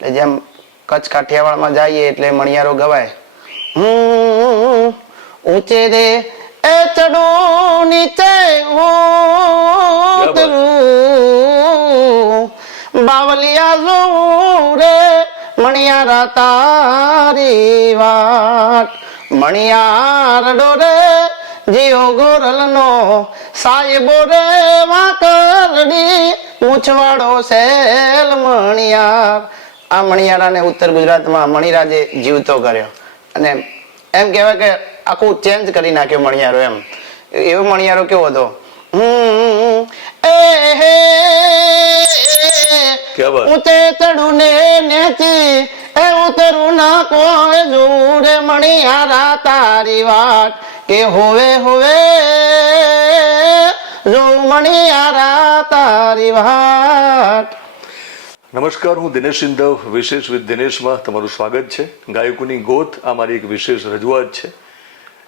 એટલે જેમ કચ્છ કાઠિયાવાડમાં જઈએ એટલે મણિયારો ગવાય. ઊંચે રે એ ચડું નીચે ઉતરું, બાવલિયા જોઉં રે મણિયારા તારી વાટ. મણિયારડો રે જીઓ ગોરલનો સાહેબો રે વાકરડી મૂછવાડો સેલ મણિયાર. આ મણિયારાને ઉત્તર ગુજરાતમાં મણિરાજે જીવતો કર્યો અને એમ કહેવાય કે આખું ચેન્જ કરી નાખ્યો મણિયારો. એમ એવો મણિયારો કેવો હતો. ઊંચે ચડું ને નેચી એ ઉતરું ના કોઈ જોડે મણિયારા તારી વાટ કે હોવે હોવે જો મણિયારા તારી વાટ. નમસ્કાર, હું દિનેશ સિંધવ, વિશેષ વિથ દિનેશમાં તમારું સ્વાગત છે. ગાયકોની ગોત આ મારી એક વિશેષ રજૂઆત છે.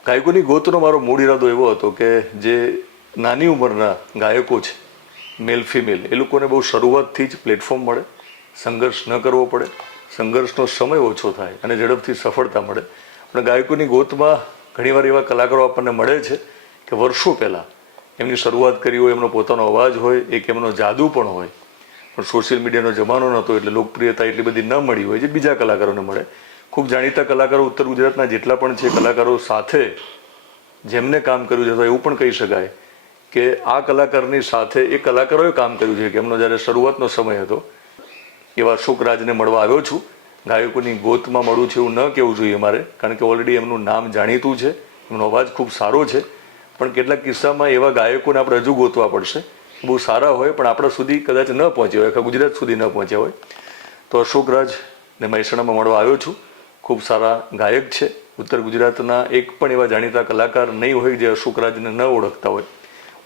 ગાયકોની ગોતનો મારો મૂળ ઇરાદો એવો હતો કે જે નાની ઉંમરના ગાયકો છે, મેલ ફિમેલ, એ લોકોને બહુ શરૂઆતથી જ પ્લેટફોર્મ મળે, સંઘર્ષ ન કરવો પડે, સંઘર્ષનો સમય ઓછો થાય અને ઝડપથી સફળતા મળે. પણ ગાયકોની ગોતમાં ઘણીવાર એવા કલાકારો આપણને મળે છે કે વર્ષો પહેલાં એમની શરૂઆત કરી હોય, એમનો પોતાનો અવાજ હોય, એક એમનો જાદુ પણ હોય, પણ સોશિયલ મીડિયાનો જમાનો નહોતો એટલે લોકપ્રિયતા એટલી બધી ન મળી હોય જે બીજા કલાકારોને મળે. ખૂબ જાણીતા કલાકારો ઉત્તર ગુજરાતના જેટલા પણ છે કલાકારો સાથે જેમને કામ કર્યું છે તો એવું પણ કહી શકાય કે આ કલાકારની સાથે એ કલાકારોએ કામ કર્યું છે કે એમનો જ્યારે શરૂઆતનો સમય હતો. એવા અશોક રાજને મળવા આવ્યો છું. ગાયકોની ગોતમાં મળું છું એવું ન કહેવું જોઈએ મારે, કારણ કે ઓલરેડી એમનું નામ જાણીતું છે, એમનો અવાજ ખૂબ સારો છે. પણ કેટલાક કિસ્સામાં એવા ગાયકોને આપણે હજુ ગોતવા પડશે, બહુ સારા હોય પણ આપણા સુધી કદાચ ન પહોંચ્યા હોય, આખા ગુજરાત સુધી ન પહોંચ્યા હોય. તો અશોક રાજને મહેસાણામાં મળવા આવ્યો છું. ખૂબ સારા ગાયક છે. ઉત્તર ગુજરાતના એક પણ એવા જાણીતા કલાકાર નહીં હોય જે અશોક રાજને ન ઓળખતા હોય.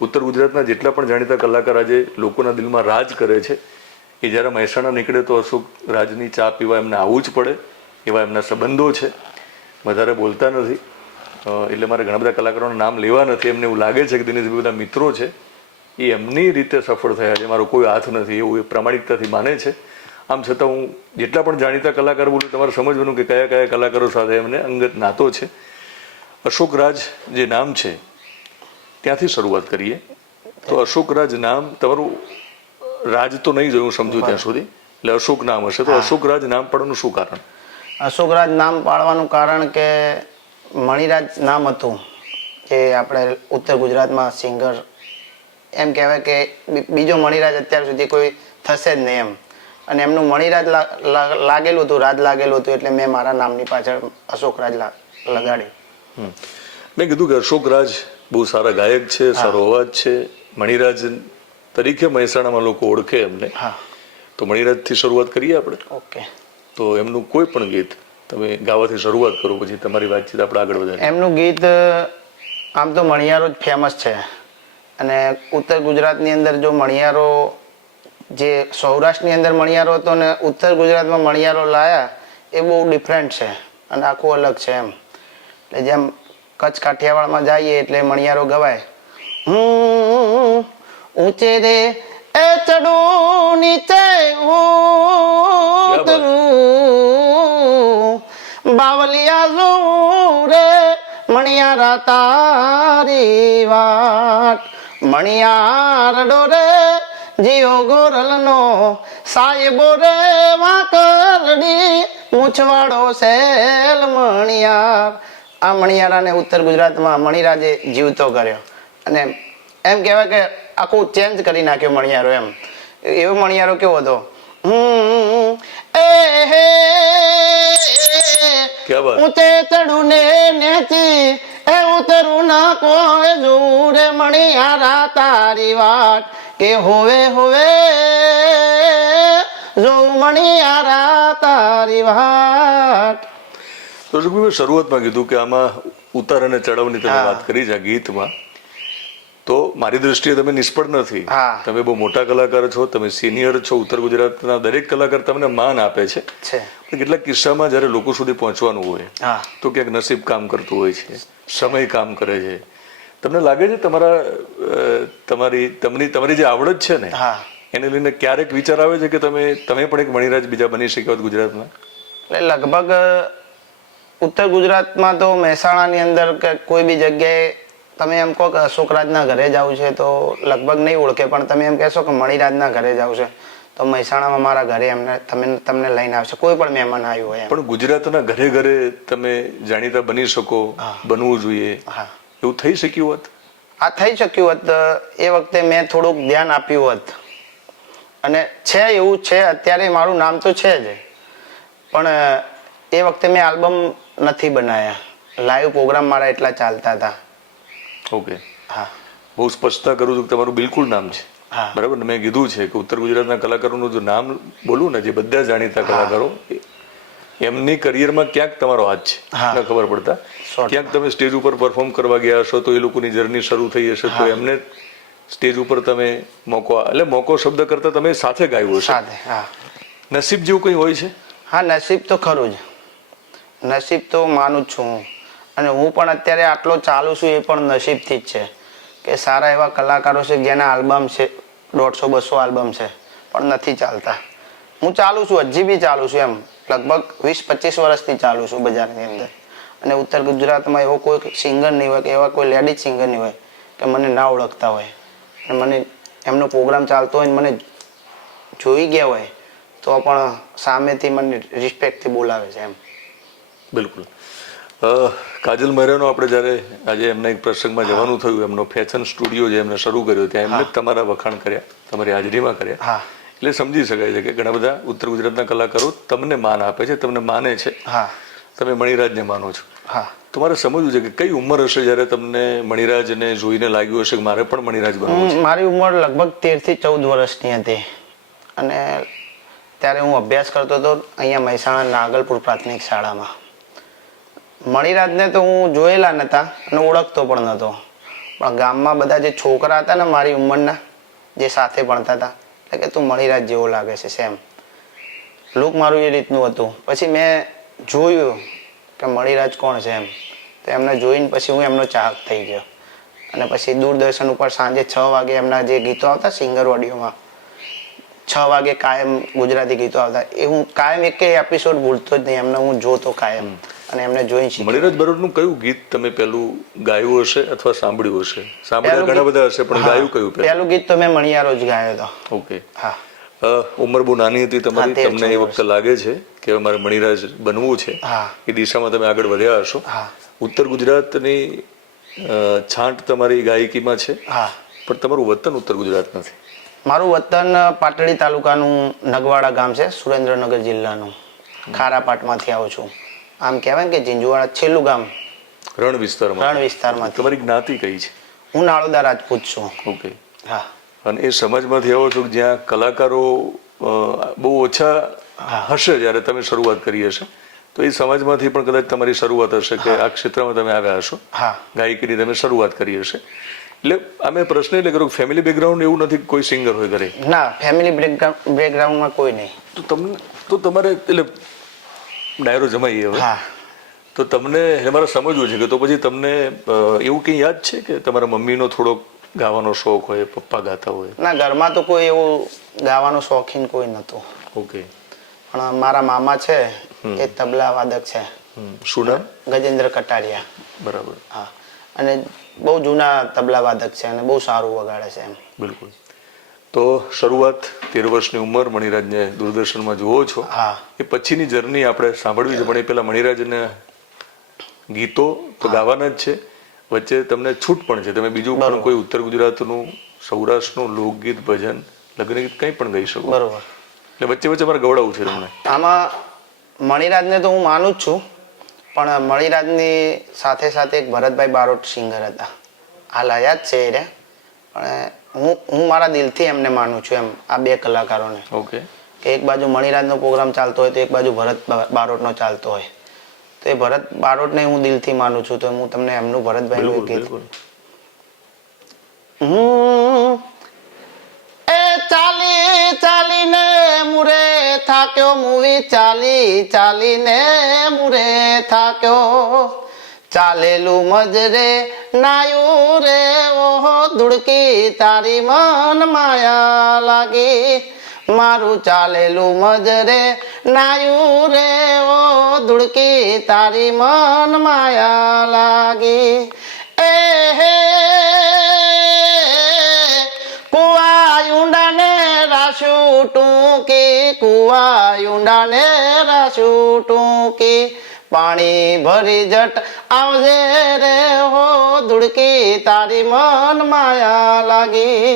ઉત્તર ગુજરાતના જેટલા પણ જાણીતા કલાકાર આજે લોકોના દિલમાં રાજ કરે છે એ જ્યારે મહેસાણા નીકળે તો અશોક રાજની ચા પીવા એમને આવવું જ પડે. એવા એમના સંબંધો છે. વધારે બોલતા નથી એટલે મારે ઘણા બધા કલાકારોના નામ લેવા નથી. એમને એવું લાગે છે કે દિનેશભાઈ બધા મિત્રો છે એ એમની રીતે સફળ થયા છે, મારો કોઈ હાથ નથી, એવું એ પ્રામાણિકતાથી માને છે. આમ છતાં હું જેટલા પણ જાણીતા કલાકાર બોલું તમારે સમજવાનું કે કયા કયા કલાકારો સાથે એમને અંગત નાતો છે. અશોક રાજ જે નામ છે ત્યાંથી શરૂઆત કરીએ. તો અશોક રાજ નામ તમારું રાજ તો નહીં જોયું સમજુ ત્યાં સુધી, એટલે અશોક નામ હશે. તો અશોક રાજ નામ પાડવાનું શું કારણ? અશોક રાજ નામ પાડવાનું કારણ કે મણિરાજ નામ હતું જે આપણે ઉત્તર ગુજરાતમાં સિંગર એમ કહેવાય કે બીજો મણિરાજ અત્યાર સુધી કોઈ થશે જ નહીં એમ. અને એમનું મણિરાજ લાગેલું હતું, રાજ લાગેલું હતું એટલે મેં મારા નામની પાછળ અશોક રાજ લગાડ્યું. મેં કીધું કે અશોક રાજ બહુ સારા ગાયક છે, સારો અવાજ છે. મણિરાજ તરીકે મહેસાણામાં લોકો ઓળખે એમને. તો મણિરાજથી શરૂઆત કરીએ આપણે. ઓકે. તો એમનું કોઈ પણ ગીત તમે ગાવાથી શરૂઆત કરો, પછી તમારી વાતચીત આપણે આગળ વધારીએ. એમનું ગીત આમ તો મણિયારો જ ફેમસ છે અને ઉત્તર ગુજરાતની અંદર જો મણિયારો જે સૌરાષ્ટ્રની અંદર મણિયારો હતો ને ઉત્તર ગુજરાતમાં મણિયારો લાયા એ બહુ ડિફરન્ટ છે અને આખું અલગ છે એમ. એટલે જેમ કચ્છ કાઠિયાવાડમાં જઈએ એટલે મણિયારો ગવાય. ઊંચે રે એ ચડું નીચે ઉતરું, બાવલિયા જોઉં રે મણિયારા તારી વાટ. મણિયારડો રે જીઓ ગોરલનો સાહેબો રે વાકરડી મૂછવાડો સેલ મણિયાર. આ મણિયારાને ઉત્તર ગુજરાતમાં મણિરાજે જીવતો કર્યો અને એમ કહેવાય કે આખું ચેન્જ કરી નાખ્યો મણિયારો. એમ એવો મણિયારો કેવો હતો. ઊંચે ચડું ને નેચી એ ઉતરું ના કોઈ જોડે મણિયારા તારી વાટ કે હોવે હોવે જો મણિયારા તારી વાટ. તો શરૂઆતમાં કીધું કે આમાં ઉતાર અને ચડાવની તમે વાત કરી છે આ ગીતમાં. તો મારી દ્રષ્ટિએ તમે નિષ્ફળ નથી. તમે બહુ મોટા કલાકાર છો, તમે સિનિયર છો. ઉત્તર ગુજરાતના દરેક કલાકાર તમને માન આપે છે. કેટલાક કિસ્સામાં જયારે લોકો સુધી પહોંચવાનું હોય તો ક્યાંક નસીબ કામ કરતું હોય છે, સમય કામ કરે છે. તમને લાગે છે તમારી જે આવડત છે ને એને લઈને ક્યારેક વિચાર આવે છે કે તમે પણ એક મણિરાજ બીજા બની શક્યા હોત ગુજરાતમાં? એટલે લગભગ ઉત્તર ગુજરાતમાં તો મહેસાણાની અંદર કે કોઈ બી જગ્યાએ તમે એમ કહો કે અશોકરાજના ઘરે જવું છે તો લગભગ નહીં ઓળખે, પણ તમે એમ કહેશો કે મણિરાજના ઘરે જવું છે તો મહેસાણામાં મારા ઘરે તમને લઈને આવશે, કોઈ પણ મહેમાન આવ્યું હોય. પણ ગુજરાતના ઘરે ઘરે તમે જાણીતા બની શકો, બનવું જોઈએ, એવું થઈ શક્યું હોત? આ થઈ શક્યું હોત. એ વખતે મેં થોડુંક ધ્યાન આપ્યું હોત, અને છે એવું છે અત્યારે મારું નામ તો છે જ, પણ એ વખતે મેં આલ્બમ નથી બનાવ્યા. લાઈવ પ્રોગ્રામ મારા એટલા ચાલતા હતા. ઓકે. હા, બહુ સ્પષ્ટતા કરું છું કે તમારું બિલકુલ નામ છે. બરાબર ને? મેં કીધું છે કે ઉત્તર ગુજરાતના કલાકારોનું જો નામ બોલું ને, જે બધા જાણીતા કલાકારો, એમની કરિયરમાં ક્યાંક તમારો હાથ છે, ન ખબર પડતા. ક્યાંક તમે સ્ટેજ ઉપર પરફોર્મ કરવા ગયા હશો તો એ લોકોની જર્ની શરૂ થઈ હશે, તો એમને સ્ટેજ ઉપર તમે મોકો શબ્દ કરતા તમે સાથે ગાયું હશે. નસીબ જેવું કંઈ હોય છે? હા, નસીબ તો ખરું જ. નસીબ તો માનું જ છું હું, અને હું પણ અત્યારે આટલો ચાલુ છું એ પણ નસીબથી જ છે કે સારા એવા કલાકારો છે જેના આલ્બમ છે 150-200 આલ્બમ છે પણ નથી ચાલતા. હું ચાલુ છું, હજી બી ચાલુ છું, એમ લગભગ 20-25 વર્ષથી ચાલુ છું બજારની અંદર. અને ઉત્તર ગુજરાતમાં એવો કોઈ સિંગર નહીં હોય કે એવા કોઈ લેડીઝ સિંગર નહીં હોય કે મને ના ઓળખતા હોય, અને મને એમનો પ્રોગ્રામ ચાલતો હોય ને મને જોઈ ગયા હોય તો પણ સામેથી મને રિસ્પેક્ટથી બોલાવે છે એમ. બિલકુલ. કાજલ મહેરાનો આપણે જ્યારે આજે એમના એક પ્રસંગમાં જવાનું થયું, એમનો ફેશન સ્ટુડિયો જે એમને શરૂ કર્યો, ત્યાં એમને તમારા વખાણ કર્યા, તમારી હાજરીમાં કર્યા, એટલે સમજી શકાય છે કે ઘણા બધા ઉત્તર ગુજરાતના કલાકારો તમને માન આપે છે, તમને માને છે. તમે મણિરાજને માનો છો. તમારે સમજવું છે કે કઈ ઉંમર હશે જ્યારે તમને મણિરાજને જોઈને લાગ્યું હશે કે મારે પણ મણિરાજ બનવું છે? મારી ઉંમર લગભગ 13-14 વર્ષની હતી, અને ત્યારે હું અભ્યાસ કરતો હતો અહીંયા મહેસાણા નાગલપુર પ્રાથમિક શાળામાં. મણિરાજને તો હું જોયેલા નહોતા અને ઓળખતો પણ નહોતો, પણ ગામમાં બધા જે છોકરા હતા ને મારી ઉંમરના, જે સાથે ભણતા હતા, એટલે કે તું મણિરાજ જેવો લાગે છે સેમ. લુક મારું એ રીતનું હતું. પછી મેં જોયું કે મણિરાજ કોણ છે એમ, તો એમને જોઈને પછી હું એમનો ચાહક થઈ ગયો. અને પછી દૂરદર્શન ઉપર સાંજે 6 વાગે એમના જે ગીતો આવતા સિંગર ઓડિયોમાં, 6 વાગે કાયમ ગુજરાતી ગીતો આવતા, એ હું કાયમ એક એપિસોડ ભૂલતો જ નહીં, એમને હું જોતો કાયમ. અને એમને જોઈને મણિરાજ બરોડનું કયું ગીત તમે પહેલું ગાયું હશે અથવા સાંભળ્યું હશે? સાંભળ્યા ઘણા બધા હશે, પણ ગાયું કયું? પહેલું ગીત તો મેં મણિયારો જ ગાયો હતો. ઓકે. ઉંમર બહુ નાની હતી તમારી, તમને એ વખતે લાગે છે કે મારે મણિરાજ બનવું છે, એ દિશામાં તમે આગળ વધ્યા હશો. ઉત્તર ગુજરાતની છાંટ તમારી ગાયકીમાં છે, પણ તમારું વતન ઉત્તર ગુજરાત નથી. મારું વતન પાટડી તાલુકાનું નગવાડા ગામ છે, સુરેન્દ્રનગર જિલ્લાનું. ખારાપાટમાંથી આવું છું. આમ કહેવાય કે ઝીંઝુવાડા છેલ્લું ગામ રણ વિસ્તારમાં. તમારી જ્ઞાતિ કઈ છે? હું નાળોદા રાજપૂત છું. ઓકે. અને એ સમાજમાંથી આવો છો જ્યાં કલાકારો બહુ ઓછા હશે જ્યારે તમે શરૂઆત કરી હશે, તો એ સમાજમાંથી પણ કદાચ તમારી શરૂઆત હશે કે આ ક્ષેત્રમાં તમે આવ્યા હશો, ગાયકીની તમે શરૂઆત કરી હશે. એટલે અમે પ્રશ્ન એટલે કરું, ફેમિલી બેકગ્રાઉન્ડ એવું નથી કોઈ સિંગર હોય ઘરે? ના, ફેમિલી બેકગ્રાઉન્ડમાં કોઈ નહીં. તો તમારે એટલે ડાયરો જમાઈએ હવે, તો તમને મારે સમજવું છે કે તો પછી તમને એવું કંઈ યાદ છે કે તમારા મમ્મીનો થોડોક ગાવાનો શોખ હોય, પપ્પા ગાતા હોય? ના, ઘરમાં તો કોઈ એવું ગાવાનો શોખીન કોઈ નહોતું. ઓકે. પણ મારા મામા છે એ તબલા વાદક છે. શું નામ? ગજેન્દ્ર કટારિયા. બરાબર. હા, અને બહુ જૂના તબલા વાદક છે અને બહુ સારું વગાડે છે એમ. બિલકુલ. તો શરૂઆત 13 વર્ષની ઉંમર, મણિરાજને દૂરદર્શનમાં જુઓ છો, એ પછીની જર્ની આપણે સાંભળવી છે, પણ એ પેલા મણિરાજને ગીતો તો ગાવાના જ છે, વચ્ચે તમને છૂટ પણ છે, તમે બીજું પણ કોઈ ઉત્તર ગુજરાતનું, સૌરાષ્ટ્રનું લોકગીત, ભજન, લગ્ન ગીત કંઈ પણ ગાઈ શકો. બરોબર. એટલે વચ્ચે મારે ગવડાવું છે તમને. આમાં મણિરાજને તો હું માનું જ છું, પણ મણિરાજની સાથે સાથે એક ભરતભાઈ બારોટ સિંગર હતા, હાલ હયાત છે એ રે, પણ હું મારા દિલથી એમને માનું છું એમ, આ 2 કલાકારોને. ઓકે. કે એક બાજુ મણિરાજનો પ્રોગ્રામ ચાલતો હોય તો એક બાજુ ભરત બારોટનો ચાલતો હોય, તો એ ભરત બારોટને હું દિલથી માનું છું, તો હું તમને એમનું ભરતભાઈનું ગીત. એ ચાલીને મુરે થાક્યો, મૂવી ચાલીને મુરે થાક્યો, ચાલેલું મજરે નાયું રે ઓહો ધુડકી તારી મન માયા લાગી મારું ચાલેલું મજરે નાયું રે ઓ ધુડકી તારી મન માયા લાગી એ હે કુવા ઊંડાને રાશું ટૂંકી કુવા ઊંડાને રાશું ટૂંકી પાણી ભરી જટ આવજે રે હો ધુડકી તારી મન માયા લાગી.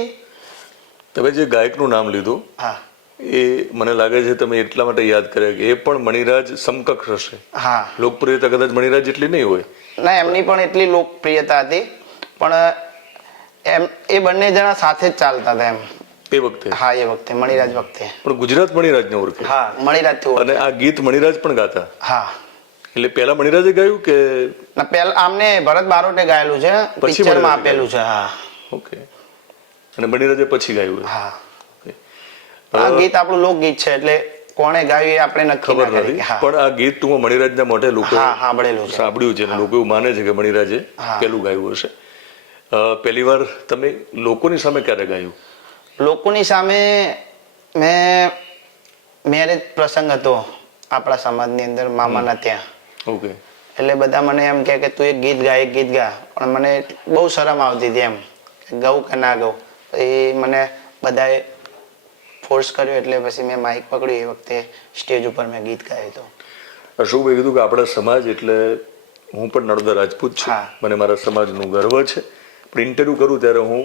તમે જે ગાયકનું નામ લીધું હા એ મને લાગે છે તમે એટલા માટે યાદ કર્યા કે એ પણ મણિરાજ સમકક્ષ હશે. હા લોકપ્રિયતા કદાચ મણિરાજ જેટલી નહીં હોય. ના એમની પણ એટલી લોકપ્રિયતા હતી પણ એમ એ બંને જણા સાથે જ ચાલતા હતા એમ એ વખતે. હા એ વખતે મણિરાજ વખતે. પણ ગુજરાત મણિરાજને ઓળખે. હા મણિરાજ થી અને આ ગીત મણિરાજ પણ ગાતા. હા એટલે પહેલા મણિરાજે ગાયું કે ના પહેલા આમને ભરત બારોટે ગાયેલું છે પછી પિક્ચરમાં મણિરાજે આપેલું છે. હા ઓકે. અને મણિરાજે પછી ગાયું. હા ઓકે. આ ગીત આપણું લોકગીત છે એટલે કોણે ગાયું એ આપણે નક્કી ખબર ના કરી નથી હા પણ આ ગીત ટૂંકમાં મણિરાજના મોઢે લોકો હા સાંભળેલું છે. સાંભળ્યું છે અને લોકો એવું માને છે કે મણિરાજે હા. પહેલું ગાયું હશે. પહેલી વાર તમે લોકોની સામે ક્યારે ગાયું? લોકોની સામે મેં મેરેજ પ્રસંગ હતો આપણા સમાજની અંદર મામાના ત્યાં ઓકે. એટલે બધા મને એમ કહે કે તું એક ગીત ગા એક ગીત ગા પણ મને બહુ શરમ આવતી હતી એમ ગાઉં કે ના ગાઉં. એ મને બધાએ ફોર્સ કર્યો એટલે પછી મેં માઇક પકડ્યું એ વખતે સ્ટેજ ઉપર મેં ગીત ગાયું હતું. અશોકભાઈ કીધું કે આપણા સમાજ એટલે હું પણ નર્મદા રાજપૂત છું. હા. મને મારા સમાજનું ગર્વ છે. પણ ઇન્ટરવ્યુ કરું ત્યારે હું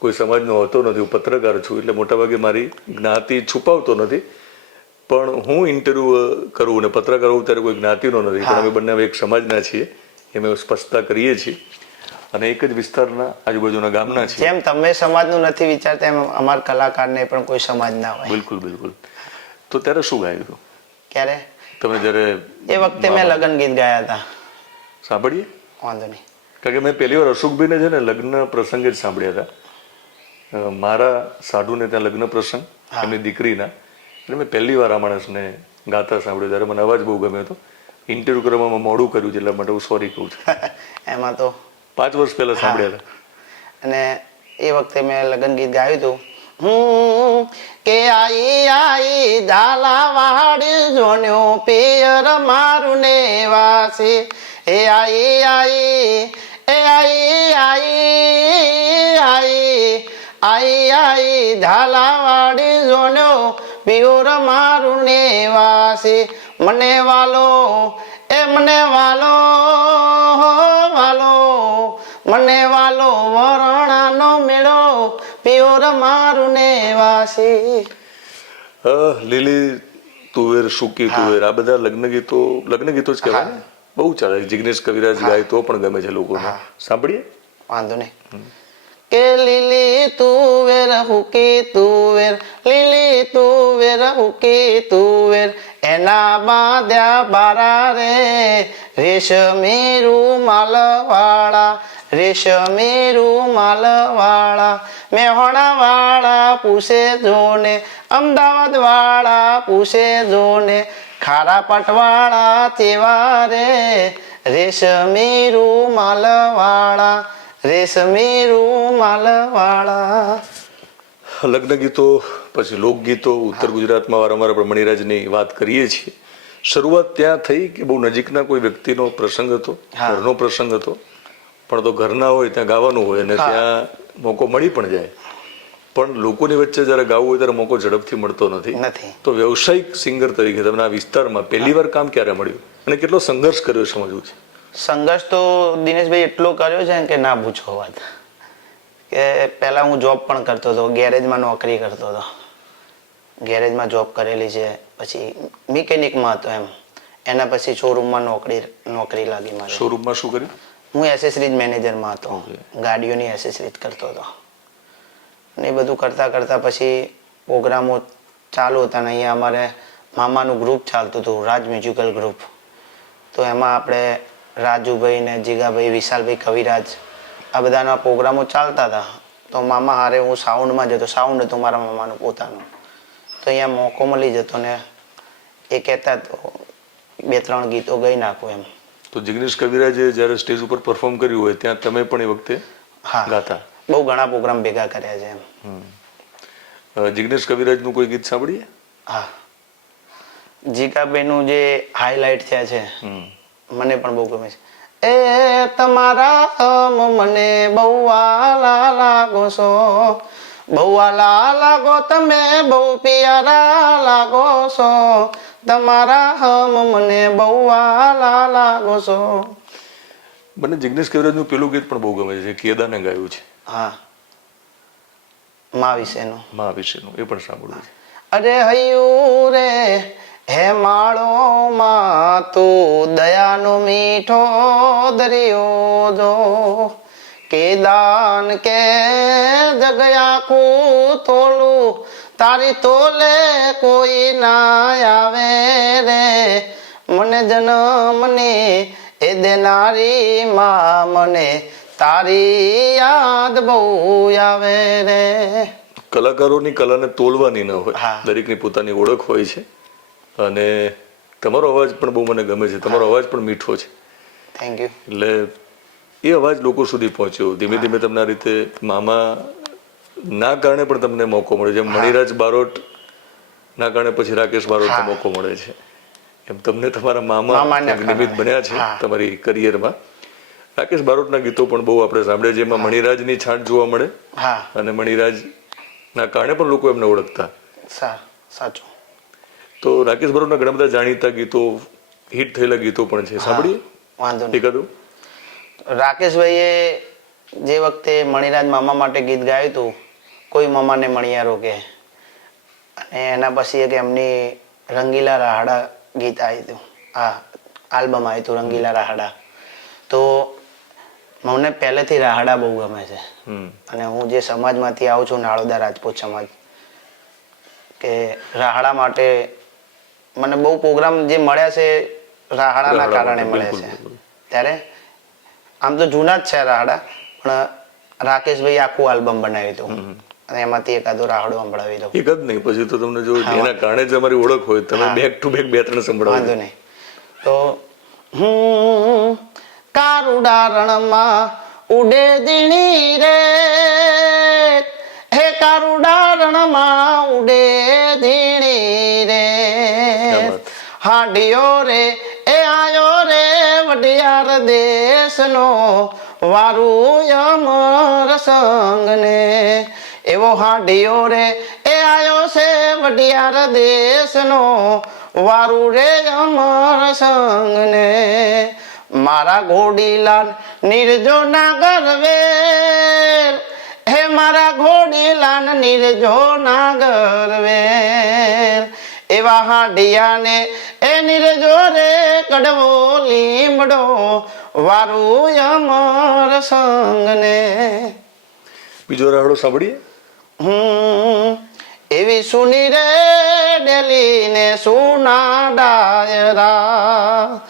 કોઈ સમાજનો હોતો નથી. હું પત્રકાર છું એટલે મોટાભાગે મારી જ્ઞાતિ છુપાવતો નથી. પણ હું ઇન્ટરવ્યુ કરું અને પત્રકાર હોઉં ત્યારે કોઈ જ્ઞાતિનો નથી. પણ અમે બંને હવે એક સમાજના છીએ એ અમે સ્પષ્ટતા કરીએ છીએ અને એક જ વિસ્તારના આજુબાજુના ગામના છીએ. જેમ તમે સમાજનું નથી વિચારતા એમ અમારા કલાકારને પણ કોઈ સમાજ ના હોય. બિલકુલ બિલકુલ. તો ત્યારે શું ગાયું હતું ક્યારે તમે જ્યારે એ વખતે મેં લગ્ન ગીત ગાયા હતા. સાંભળીએ? વાંધો નહીં. કારણ કે મેં પહેલી વાર અશોકભાઈને છે ને લગ્ન પ્રસંગે જ સાંભળ્યા હતા. મારા સાધુને ત્યાં લગ્ન પ્રસંગ એમની દીકરીના એટલે મેં પહેલી વાર આ માણસને ગાતા સાંભળ્યો ત્યારે મને અવાજ બહુ ગમ્યો હતો. ઇન્ટરવ્યુ કરવામાં મોડું કર્યું છે એટલા માટે હું સોરી કહું છું. એમાં તો 5 વર્ષ પહેલા સાંભળ્યા હતા. અને એ વખતે મેં લગ્ન ગીત ગાયું હતું કે આઈ આઈ ઝાલાવાડી જોન્યો પિયર મારું ને વાસી એ આઈ આઈ એ આઈ આઈ આઈ આઈ આઈ ઝાલાવાડી જોન્યો પિયર મારું ને વાસી મને વાલો એ મને વાલો વાલો મને વાલો વરણાનો મેળો પિયોર મારું ને વાસી. લીલી તુવેર સૂકી તુવેર આ બધા લગ્ન ગીતો જ કહેવાય ને? બહુ ચાલે. જિગ્નેશ કવિરાજ ગાય તો પણ ગમે છે લોકોને. સાંભળીએ? વાંધો નહીં. કે લીલી તુવેર હુકી તુવેર લીલી તુવેર હુકી તુવેર એના બાંધ્યા બારા રે રેશમી રૂમાલ વાળા રેશમી રૂમાલ વાળા મેહોણા વાળા પૂછે જોને અમદાવાદ વાળા પૂછે જોને ખારા પટવાળા તેવા રે રેશમી રૂમાલ વાળા રેશમી રૂમાલ વાળા. લગ્ન ગીતો પછી લોકગીતો ઉત્તર ગુજરાતમાં વારંવાર આપણે મણિરાજની વાત કરીએ છીએ. શરૂઆત ત્યાં થઈ કે બહુ નજીકના કોઈ વ્યક્તિનો પ્રસંગ હતો, ઘરનો પ્રસંગ હતો, પણ તો ઘરના હોય ત્યાં ગાવાનું હોય અને ત્યાં મોકો મળી પણ જાય. પણ લોકોની વચ્ચે જયારે ગાવું હોય ત્યારે મોકો ઝડપથી મળતો નથી. તો વ્યવસાયિક સિંગર તરીકે તમને આ વિસ્તારમાં પહેલી વાર કામ ક્યારે મળ્યું અને કેટલો સંઘર્ષ કર્યો સમજવું છે? સંઘર્ષ તો દિનેશભાઈ એટલો કર્યો છે કે ના પૂછો વાત. કે પહેલા હું જોબ પણ કરતો હતો, ગેરેજમાં નોકરી કરતો હતો, ગેરેજમાં જોબ કરેલી છે, પછી મિકેનિકમાં હતો એમ. એના પછી શોરૂમમાં નોકરી લાગી મારી. શોરૂમમાં શું કર્યું? હું એસેસરીઝ મેનેજરમાં હતો, ગાડીઓની એસેસરીઝ કરતો હતો. ને એ બધું કરતા કરતા પછી પ્રોગ્રામો ચાલુ હતા ને અહીંયા અમારે મામાનું ગ્રુપ ચાલતું હતું, રાજ મ્યુઝિકલ ગ્રુપ. તો એમાં આપણે રાજુભાઈ ને જીગાભાઈ, વિશાલભાઈ કવિરાજ આ બધાના પ્રોગ્રામો ચાલતા હતા. તો મામા હારે હું સાઉન્ડમાં જતો. સાઉન્ડ હતું મારા મામાનું પોતાનું. તો અહીંયા મોકો મળી જતો ને એ કહેતા તો 2-3 ગીતો ગાઈ નાખું એમ. તો જિગ્નેશ કવિરાજે જ્યારે સ્ટેજ ઉપર પરફોર્મ કર્યું હોય ત્યાં તમે પણ એ વખતે હા, ગાતા. બહુ ઘણા પ્રોગ્રામ ભેગા કર્યા છે એમ. જિગ્નેશ કવિરાજનું કોઈ ગીત સાંભળીએ? હા, જીકાબેનનું જે હાઇલાઇટ થયા છે મને પણ બહુ ગમે છે. એ તમારા મને બહુ વાલા લાગો છો, બહુ વાલા લાગો તમે, બહુ પિયારા લાગો છો, તમારા મને બહુ વાલા લાગો છો. મને જિગ્નેશ કવિરાજનું પેલું ગીત પણ બહુ ગમે છે, કેદાને ગાયું છે. હા, મા વિશેનું. મા વિશેનું એ પણ સાંભળ્યું છે. અરે હૈયું રે હે માળો માં તું દયાનો મીઠો દરિયો જો, કે દાન કે જગયાખું તોલું તારી તોલે કોઈ ના આવે રે, મને જન્મની એ દેનારી માં મને તારી યાદ બહુ આવે રે. કલાકારોની કલાને તોલવાની ન હોય, હા. દરેકની પોતાની ઓળખ હોય છે. અને તમારો અવાજ પણ બહુ મને ગમે છે, તમારો અવાજ પણ મીઠો છે. Thank you. એટલે એ અવાજ લોકો સુધી પહોંચ્યો. ધીમે ધીમે તમને આ રીતે મામા ના કારણે પણ તમને મોકો મળે, જેમ મણિરાજ બારોટ ના કારણે પછી રાકેશ બારોટનો હા. મોકો મળે છે, એમ તમને તમારા મામા મામાના એક નિમિત્ત કારણે. બન્યા છે હા. તમારી કરિયરમાં. રાકેશ બારોટના ગીતો પણ બહુ આપણે સાંભળ્યા, જેમાં મણિરાજની છાંટ જોવા મળે હા, અને મણિરાજના કારણે પણ લોકો એમને ઓળખતા. સાચું. તો રાકેશ બારોટના ઘણા બધા જાણીતા ગીતો, હિટ થયેલા ગીતો પણ છે, સાંભળીએ વાંધો નહીં. એકાદું. રાકેશભાઈએ જે વખતે મણિરાજ મામા માટે ગીત ગાયું હતું, કોઈ મામાને મણિયા રોકે, અને એના પછી એક એમની રંગીલા રાહડા ગીત આવ્યું હતું, આ આલ્બમ આવ્યું હતું રંગીલા રાહડા. તો મને પહેલેથી રાહડા બહુ ગમે છે, અને હું જે સમાજમાંથી આવું છું, નાળોદા રાજપૂત સમાજ, કે રાહડા માટે મને બહુ પ્રોગ્રામ જે મળ્યા છે રાહડાના કારણે મળ્યા છે. ત્યારે આમ તો જૂના જ છે રાહડા, પણ રાકેશભાઈ આખું આલ્બમ બનાવ્યું હતું, અને એમાંથી એકાદો રાહડો સંભળાવી દઉં. એક જ નહીં, પછી તો તમને જો એના કારણે જ અમારી ઓળખ હોય, તમે બેક ટુ બેક બે ત્રણ સંભળાવો. વાંધો નહીં. તો કારુડા રણમાં ઉડે દીણી રે, હે કારુડા રણમાં ઉડે દીણી રે, હાંડિયો રે એ આયો રે વડિયાર દેશનો, વારું અમર સંગને, એવો હાંડિયો રે એ આયો છે વડિયાર દેશનો, વારું રે અમર સંગને, મારા ઘોડીલાલ નિર્જો ના ગરવેલ, હે મારા ઘોડીલાલ નિર્જો ના ગરવેલ, એવા હાંડિયાને એ નિર્જો રે કડવો લીમડો, વારું અમર સંગને. બીજો રાહડો સાંભળીએ. એવી સુની રે ડેલી ને સુના ડાયરા,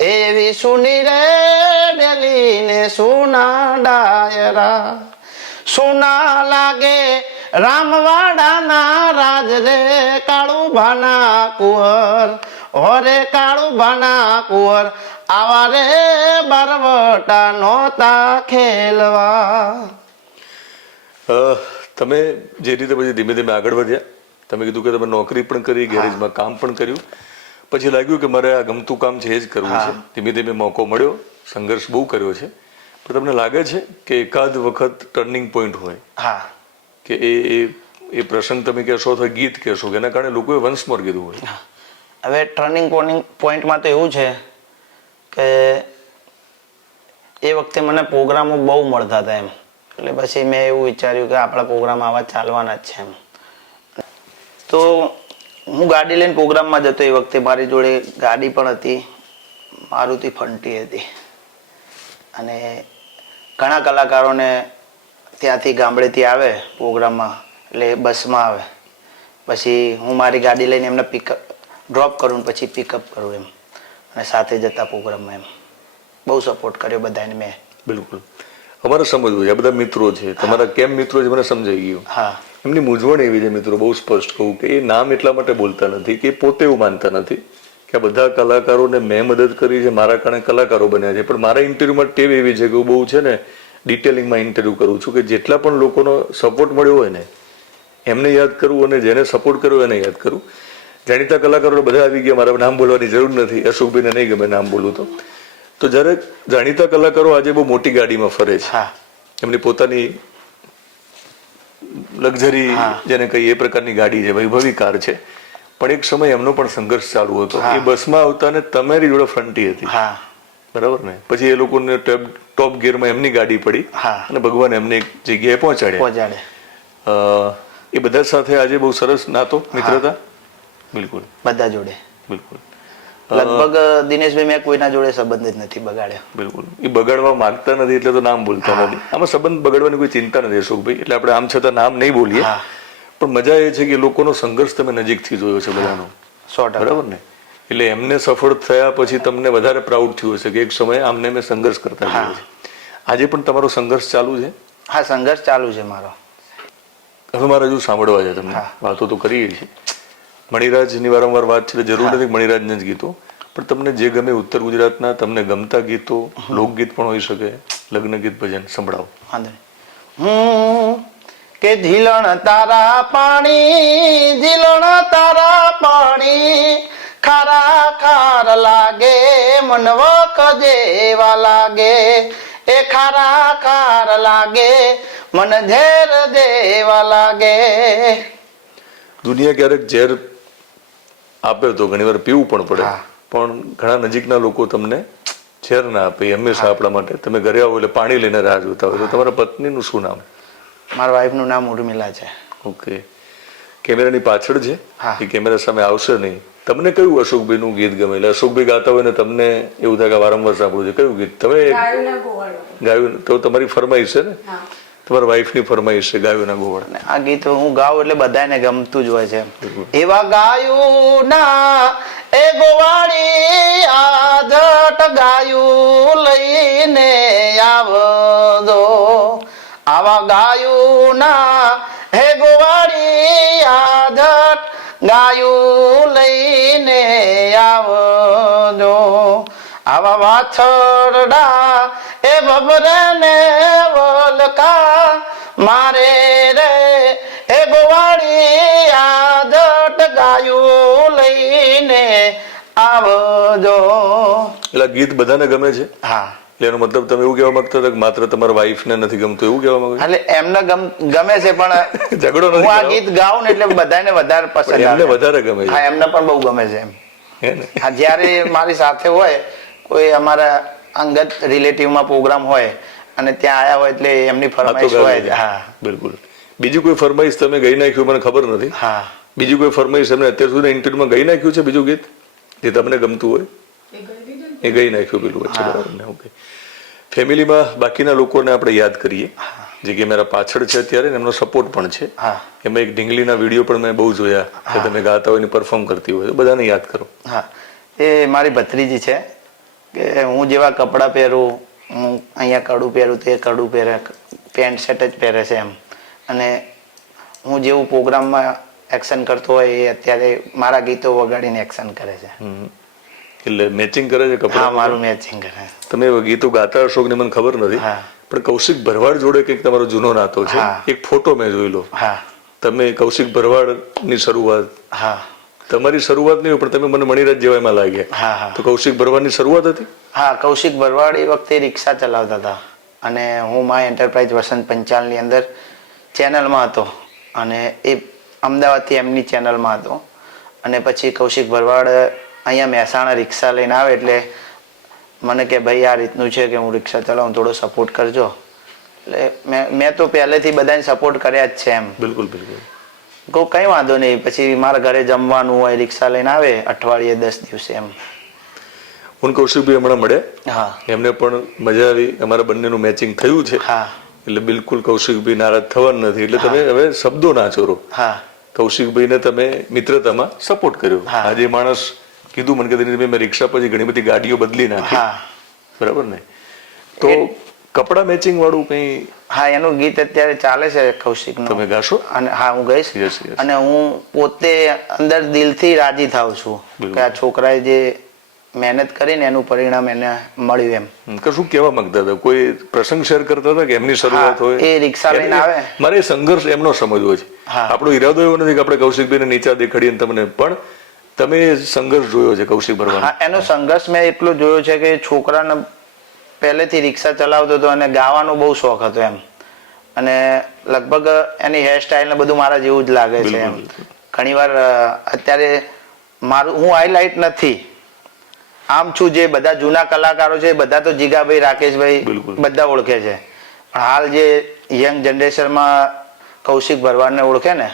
એવી સુની રે ડેલી ને સુના ડાયરા, સુના લાગે રામવાડાના રાજ રે, કાળુ ભાના કુંવર, હોરે કાળુ ભાના કુંવર, આવા રે બારવટા નોતા ખેલવા. તમે જે રીતે પછી ધીમે ધીમે આગળ વધ્યા, તમે કીધું કે તમે નોકરી પણ કરી, ગેરેજમાં કામ પણ કર્યું, પછી લાગ્યું કે મારે આ ગમતું કામ છે એ જ કરવું છે. ધીમે ધીમે મોકો મળ્યો, સંઘર્ષ બહુ કર્યો છે, પણ તમને લાગે છે કે એકાદ વખત ટર્નિંગ પોઈન્ટ હોય, હા, કે એ પ્રસંગ તમે કહેશો અથવા ગીત કહેશો કે એના કારણે લોકોએ વન્સ મોર કીધું હોય? હવે ટર્નિંગ પોઈન્ટમાં તો એવું છે કે એ વખતે મને પ્રોગ્રામો બહુ મળતા હતા એમ, એટલે પછી મેં એવું વિચાર્યું કે આપણા પ્રોગ્રામ આવા ચાલવાના જ છે એમ. તો હું ગાડી લઈને પ્રોગ્રામમાં જતો, એ વખતે મારી જોડે ગાડી પણ હતી, મારુતિ ફંટી હતી, અને ઘણા કલાકારોને ત્યાંથી ગામડેથી આવે પ્રોગ્રામમાં, એટલે બસમાં આવે, પછી હું મારી ગાડી લઈને એમને ડ્રોપ કરું, પછી પિકઅપ કરું એમ, અને સાથે જતા પ્રોગ્રામમાં એમ. બહુ સપોર્ટ કર્યો બધાને મેં. બિલકુલ. અમારે સમજવું છે, આ બધા મિત્રો છે તમારા, કેમ મિત્રો છે મને સમજાઈ ગયું. હા, એમની મૂંઝવણ એવી છે મિત્રો, બહુ સ્પષ્ટ કહું કે એ નામ એટલા માટે બોલતા નથી કે પોતે એવું માનતા નથી કે આ બધા કલાકારોને મેં મદદ કરી છે, મારા કારણે કલાકારો બન્યા છે. પણ મારા ઇન્ટરવ્યુમાં ટેવ એવી છે કે હું બહુ છે ને ડિટેલિંગમાં ઇન્ટરવ્યુ કરું છું કે જેટલા પણ લોકોનો સપોર્ટ મળ્યો હોય ને એમને યાદ કરવું અને જેને સપોર્ટ કર્યો એને યાદ કરવું. જાણીતા કલાકારો બધા આવી ગયા, મારે નામ બોલવાની જરૂર નથી. અશોકભાઈને નહીં ગમે નામ બોલું તો જ્યારે જાણીતા કલાકારો આજે બહુ મોટી ગાડીમાં ફરે છે, એમની પોતાની લક્ઝરી જેને કહીએ એ પ્રકારની ગાડી છે, વૈભવી કાર છે, પણ એક સમય એમનો પણ સંઘર્ષ ચાલુ હતો. એ બસમાં આવતા ને તમારી જોડે ફ્રન્ટી હતી, બરાબર ને? પછી એ લોકોને ટોપ ગિયરમાં એમની ગાડી પડી અને ભગવાન એમને એક જગ્યાએ પહોંચાડ્યા. એ બધા સાથે આજે બહુ સરસ નાતો, મિત્રતા. બિલકુલ, બધા જોડે. બિલકુલ. લગભગ દિનેશભાઈ મેં કોઈના જોડે સંબંધ જ નથી બગાડ્યો. બિલકુલ, એ બગાડવા માંગતા નથી એટલે તો નામ બોલતા નથી. આમાં સંબંધ બગાડવાની કોઈ ચિંતા નથી અશોકભાઈ, એટલે આપણે આમ છતાં નામ નહીં બોલીએ. પણ મજા એ છે કે લોકોનો સંઘર્ષ તમે નજીકથી જોયો છે બધાનો, બરાબર ને? એટલે એમને સફળ થયા પછી તમને વધારે પ્રાઉડ થયું હશે કે એક સમયે આમને મેં સંઘર્ષ કરતા જોયો છે. આજે પણ તમારો સંઘર્ષ ચાલુ છે? હા, સંઘર્ષ ચાલુ છે મારો. હવે મારે હજુ સાંભળવા છે તમને, વાતો તો કરીએ છીએ. મણિરાજની વારંવાર વાત છે, જરૂર નથી મણિરાજના જ ગીતો, પણ તમને જે ગમે ઉત્તર ગુજરાતના તમને ગમતા ગીતો, લોકગીત પણ હોઈ શકે, લગ્ન ગીત, ભજન સંભળાવો. કે ઝીલણ તારા પાણી ખારા ખાર લાગે, મનવક જેવા લાગે, એ ખારા ખાર લાગે, મન ઝેર દેવા લાગે. દુનિયા ક્યારેક ઝેર આપે તો ઘણીવાર પીવું પણ પડે, પણ ઘણા નજીકના લોકો તમને ઝેર ના આપે હંમેશા આપણા માટે. તમે ઘરે આવો એટલે પાણી લઈને રાહ જોતા હોય. તો તમારા પત્નીનું શું નામ? મારા વાઈફનું નામ ઉર્મિલા છે. ઓકે. કેમેરાની પાછળ છે, એ કેમેરા સામે આવશે નહીં. તમને કયું અશોકભાઈનું ગીત ગમે? એટલે અશોકભાઈ ગાતા હોય ને તમને એવું થાય કે વારંવાર સાંભળવું છે, કયું ગીત? તમે ગાયું તો તમારી ફરમાઈશ છે ને, તમારા વાઈફની ફરમાઈશ છે ગાયોના ગોવાળ. આ ગીત હું ગાઉં એટલે બધાને ગમતું જ હોય છે. એવા ગાયું ના એ ગોવાળી આધટ ગાયું લઈને આવજો, આવા ગાયું ના હે ગોવાળી આધટ ગાયું લઈને આવજો, આવા વાછરડા એ બબરે ને વલકા મારે રે, હે ગોવાળી આદટ ગાયું લઈને આવજો. એટલે ગીત બધાને ગમે છે? હા. એનો મતલબ તમે એવું કહેવા માંગતા હતા કે માત્ર તમારા વાઈફ ને નથી ગમતું, એવું કહેવા માંગો? એટલે એમને ગમે છે પણ ઝઘડો નથી. હું આ ગીત ગાઉં ને એટલે બધાને વધારે પસંદ આવે. એમને વધારે ગમે છે? હા, એમને પણ બહુ ગમે છે એમ. હા, જ્યારે મારી સાથે હોય કોઈ અમારા અંગત રિલેટિવમાં પ્રોગ્રામ હોય અને ત્યાં આયા હોય એટલે એમની ફરમાઈશ હોય. હા, બિલકુલ. બીજું કોઈ ફરમાઈશ તમે ગઈ નાખ્યું મને ખબર નથી. હા, બીજું કોઈ ફરમાઈશ એમને અત્યાર સુધી ઇન્ટરવ્યુમાં ગઈ નાખ્યું છે? બીજું ગીત જે તમને ગમતું હોય એ ગઈ નાખ્યું પેલું છે, બરાબર ને? ઓકે. ફેમિલીમાં બાકીના લોકોને આપણે યાદ કરીએ જે કે મારા પાછળ છે અત્યારે, એમનો સપોર્ટ પણ છે. એમાં એક ઢીંગલીના વિડીયો પણ મેં બહુ જોયા કે તમે ગાતા હોય ને પરફોર્મ કરતી હોય, તો બધાને યાદ કરો. હા, એ મારી ભત્રીજી છે કે હું જેવા કપડાં પહેરું, હું અહીંયા કડું પહેરું તે કડું પહેરે, પેન્ટ શર્ટ જ પહેરે છે એમ. અને હું જેવું પ્રોગ્રામમાં એક્શન કરતો હોય એ અત્યારે મારા ગીતો વગાડીને એક્શન કરે છે. એટલે મેચિંગ કરે છે કપડા? હા, મારું મેચિંગ કરે. તમે ગીતો ગાતા હશો કે મને ખબર નથી, પણ કૌશિક ભરવાડ જોડે કંઈક તમારો જૂનો નાતો છે. એક ફોટો મેં જોઈ લો. તમે કૌશિક ભરવાડ ની શરૂઆત, તમારી શરૂઆત નહીં પણ તમે મને મણિરાજ જેવા એમાં લાગ્યા, તો કૌશિક ભરવાડ ની શરૂઆત હતી? હા, કૌશિક ભરવાડ એ વખતે રિક્ષા ચલાવતા હતા અને હું માય એન્ટરપ્રાઇઝ વસંત પંચાલની અંદર ચેનલમાં હતો અને એ અમદાવાદથી એમની ચેનલમાં હતો. અને પછી કૌશિક ભરવાડ અહીંયા મહેસાણા રિક્ષા લઈને આવે એટલે મને કે ભાઈ આ રીતનું છે કે હું રિક્ષા ચલાવું, થોડો સપોર્ટ કરજો. એટલે મેં તો પહેલેથી બધાને સપોર્ટ કર્યા જ છે એમ. બિલકુલ બિલકુલ. કહું કંઈ વાંધો નહીં. પછી મારા ઘરે જમવાનું હોય, રિક્ષા લઈને આવે અઠવાડિયે 10 દિવસે એમ. હું કૌશિકભાઈ હમણાં મળ્યા, એમને પણ મજા આવી, અમારા બંનેનું મેચિંગ થયું છે. એટલે બિલકુલ કૌશિકભાઈ નારાજ થવાનું નથી. એટલે તમે હવે શબ્દો ના ચોરો. કૌશિકભાઈને તમે મિત્રતામાં સપોર્ટ કર્યો. આજે માણસ કીધું મને કે મેં રિક્ષા પછી ઘણી બધી ગાડીઓ બદલી નાખી, બરાબર ને? તો કપડા મેચિંગ વાળું કંઈ હા, એનું ગીત અત્યારે ચાલે છે કૌશિકનું. તમે ગાશો? અને હા, હું ગઈશ. Yes, yes. અને હું પોતે અંદર દિલથી રાજી થાઉં છું બિલકુલ. કે આ છોકરાએ જે મહેનત કરીને એનું પરિણામ એને મળ્યું એમ. કે શું કહેવા માંગતા હતા? કોઈ પ્રસંગ શેર કરતા હતા કે એમની શરૂઆત હા, હોય? એ રિક્ષા લઈને આવે. મારે એ સંઘર્ષ એમનો સમજવો છે. હા. આપણો ઈરાદો એવો નથી કે આપણે કૌશિકભાઈને નીચા દેખાડીએ તમને, પણ તમે એ સંઘર્ષ જોયો છે કૌશિક ભરવાનો. હા, એનો સંઘર્ષ મેં એટલો જોયો છે કે છોકરાને પહેલેથી રિક્ષા ચલાવતો હતો અને ગાવાનો બહુ શોખ હતો એમ. અને લગભગ એની હેરસ્ટાઈલ ને બધું મારા જેવું જ લાગે છે એમ. ઘણીવાર અત્યારે મારું હું હાઈલાઇટ નથી, આમ છું. જે બધા જૂના કલાકારો છે બધા તો જીગાભાઈ, રાકેશભાઈ બિલકુલ. બધા ઓળખે છે, પણ હાલ જે યંગ જનરેશનમાં કૌશિક ભરવાડને ઓળખે ને,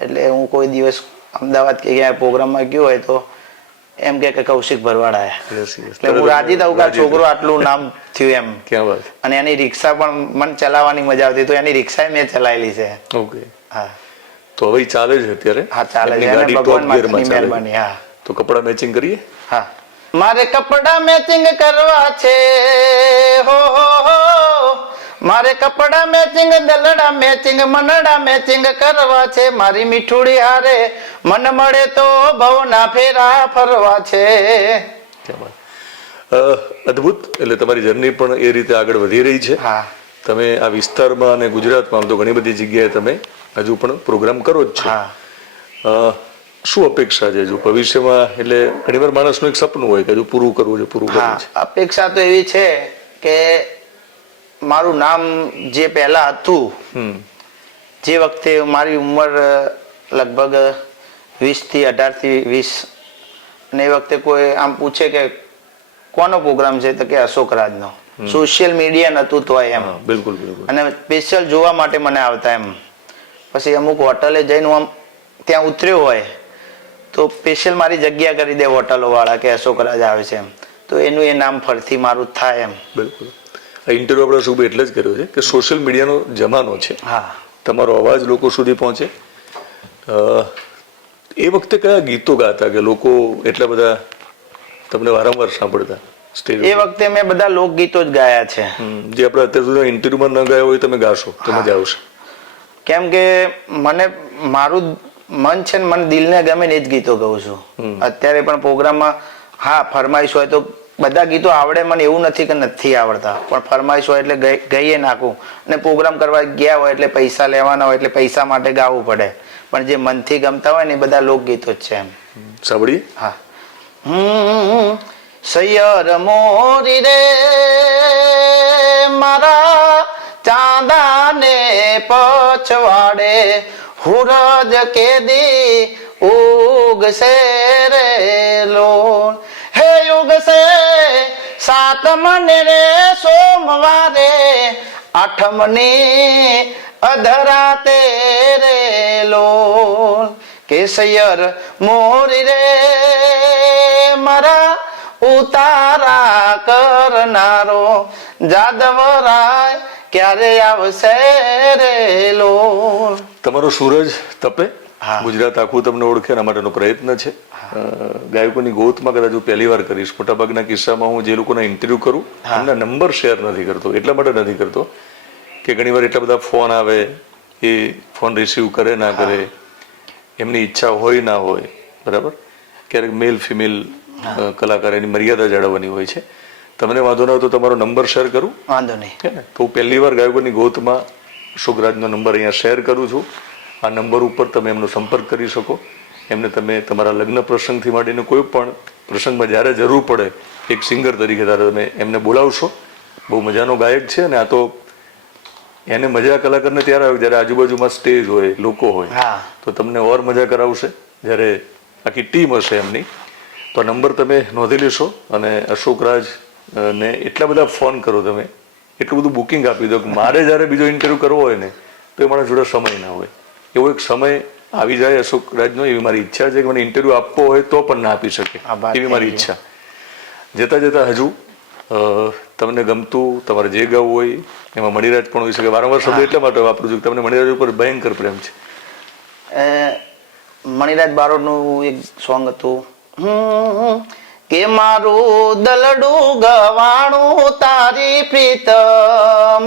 એટલે હું કોઈ દિવસ અમદાવાદ કે ક્યાંય પ્રોગ્રામમાં ગયો હોય તો એમ કે કૌશિક ભરવાડ આયા. Yes, yes. એટલે હું રાજી થઉં કે આ છોકરો આટલું નામ થયું એમ. ક્યાં વાત. અને એની રિક્ષા પણ મને ચલાવવાની મજા આવતી, તો એની રિક્ષા મેં ચલાવેલી છે. ઓકે. હા તો હવે ઈ ચાલે છે અત્યારે? હા, ચાલે એમની છે. અને ગાડી top ભગવાન gear માં માતાની ચાલે છે. મહેરબાની. હા તો કપડા મેચિંગ કરીએ? હા. મારે કપડા મેચિંગ કરવા છે, હો હો હો. મારે કપડા મેચિંગ, દલડા મેચિંગ, મનડા મેચિંગ કરવા છે. મારી મીઠુડી હારે મન મળે તો ભવના ફેરા ફરવા છે. ક્યાં વાત. અદ્ભુત. એટલે તમારી જર્ની પણ એ રીતે આગળ વધી રહી છે. હા તમે આ વિસ્તારમાં અને ગુજરાતમાં આમ તો ઘણી બધી જગ્યાએ તમે હજુ પણ પ્રોગ્રામ કરો જ છો. હા. શું અપેક્ષા છે હજુ ભવિષ્યમાં? એટલે ઘણીવાર માણસનું એક સપનું હોય કે હજુ પૂરું કરવું છે, પૂરું કરવું હા, છે. અપેક્ષા તો એવી છે કે મારું નામ જે પહેલા હતું, જે વખતે મારી ઉંમર લગભગ 20 થી 18 થી 20, અને એ વખતે કોઈ આમ પૂછે કે કોનો પ્રોગ્રામ છે, તો કે અશોક રાજનો. સોશિયલ મીડિયા નતું તોય એમ. હા, બિલકુલ બિલકુલ. અને સ્પેશિયલ જોવા માટે મને આવતા એમ. પછી અમુક હોટલે જઈને હું આમ ત્યાં ઉતર્યો હોય તો સ્પેશિયલ મારી જગ્યા કરી દે હોટલો વાળા કે અશોક રાજ આવે છે એમ, તો એનું એ નામ ફરથી મારું જ થાય એમ. બિલકુલ. આ ઇન્ટરવ્યુ આપણે શુભ એટલે જ કર્યો છે કે સોશિયલ મીડિયાનો જમાનો છે. હા. તમારો અવાજ લોકો સુધી પહોંચે. એ વખતે કયા ગીતો ગાતા કે લોકો એટલા બધા તમને વારંવાર સાંભળતા સ્ટેજ? એ વખતે મેં બધા લોકગીતો જ ગાયા છે. જે આપણે અત્યાર સુધી ઇન્ટરવ્યુમાં ન ગાયા હોય તમે ગાશો તો મજા આવશે. કેમ કે મને મારું મન છે ને, મને દિલને ગમે ને એ જ ગીતો ગાઉં છું. અત્યારે પણ પ્રોગ્રામમાં હા ફરમાઈશ હોય તો બધા ગીતો આવડે મને એવું નથી કે નથી આવડતા, પણ ફરમાઈશ હોય એટલે ગઈએ નાખું. અને પ્રોગ્રામ કરવા ગયા હોય એટલે પૈસા લેવાના હોય એટલે પૈસા માટે ગાવું પડે, પણ જે મનથી ગમતા હોય ને એ બધા લોકગીતો જ છે એમ. સાંભળીએ. હા. સૈયર મોરી રે મારા ચાંદાને પછવાડે, હુરજ કેદી ઉગશે રે લોલ. હે ઉગશે સાતમને રે સોમવારે, આઠમની અધરાતે રે લોલ. કે સૈયર મોરી રે મારા ઉતારા કરનારો, જાદવરાય ક્યારે આવશે રે લોલ. તમારો સૂરજ તપે. હા. ગુજરાત આખું તમને ઓળખે એના માટેનો પ્રયત્ન છે. ગાયકોની ગોતમાં કદાચ હું પહેલી વાર કરીશ. મોટાભાગના કિસ્સામાં હું જે લોકોના ઇન્ટરવ્યુ કરું એમના નંબર શેર નથી કરતો. એટલા માટે નથી કરતો કે ઘણીવાર એટલા બધા ફોન આવે, એ ફોન રિસીવ કરે ના કરે, એમની ઈચ્છા હોય ના હોય, બરાબર. ક્યારેક મેલ ફિમેલ કલાકાર એની મર્યાદા જાળવવાની હોય છે. તમને વાંધો ના હોય તો તમારો નંબર શેર કરું? વાંધો નહીં. છે ને? તો હું પહેલી વાર ગાયકોની ગોતમાં અશોકરાજનો નંબર અહીંયા શેર કરું છું. આ નંબર ઉપર તમે એમનો સંપર્ક કરી શકો. એમને તમે તમારા લગ્ન પ્રસંગથી માંડીને કોઈ પણ પ્રસંગમાં જ્યારે જરૂર પડે એક સિંગર તરીકે ત્યારે તમે એમને બોલાવશો. બહુ મજાનો ગાયક છે. અને આ તો એને મજા કલાકારને ત્યારે આવે જ્યારે આજુબાજુમાં સ્ટેજ હોય, લોકો હોય, તો તમને ઓર મજા કરાવશે જ્યારે આખી ટીમ હશે એમની. તો નંબર તમે નોંધી લેશો અને અશોકરાજ ને એટલા બધા ફોન કરો, તમે એટલું બધું બુકિંગ આપી દો કે મારે જ્યારે બીજો ઇન્ટરવ્યુ કરવો હોય ને તો એ મારા જોડે સમય ના હોય. એવો એક સમય આવી જાય અશોકરાજનો, એવી મારી ઈચ્છા છે કે મને ઇન્ટરવ્યુ આપવો હોય તો પણ ના આપી શકે, એવી મારી ઈચ્છા. જતા જતા હજુ તમને ગમતું તમારે જે ગાવું હોય એમાં મણિરાજ પણ હોઈ શકે. વારંવાર શબ્દ એટલા માટે વાપરું છું કે તમને મણિરાજ ઉપર ભયંકર પ્રેમ છે. મણિરાજ બારોટનું એક સોંગ હતું, કે મારું દલડું ગવાણું તારી પ્રીત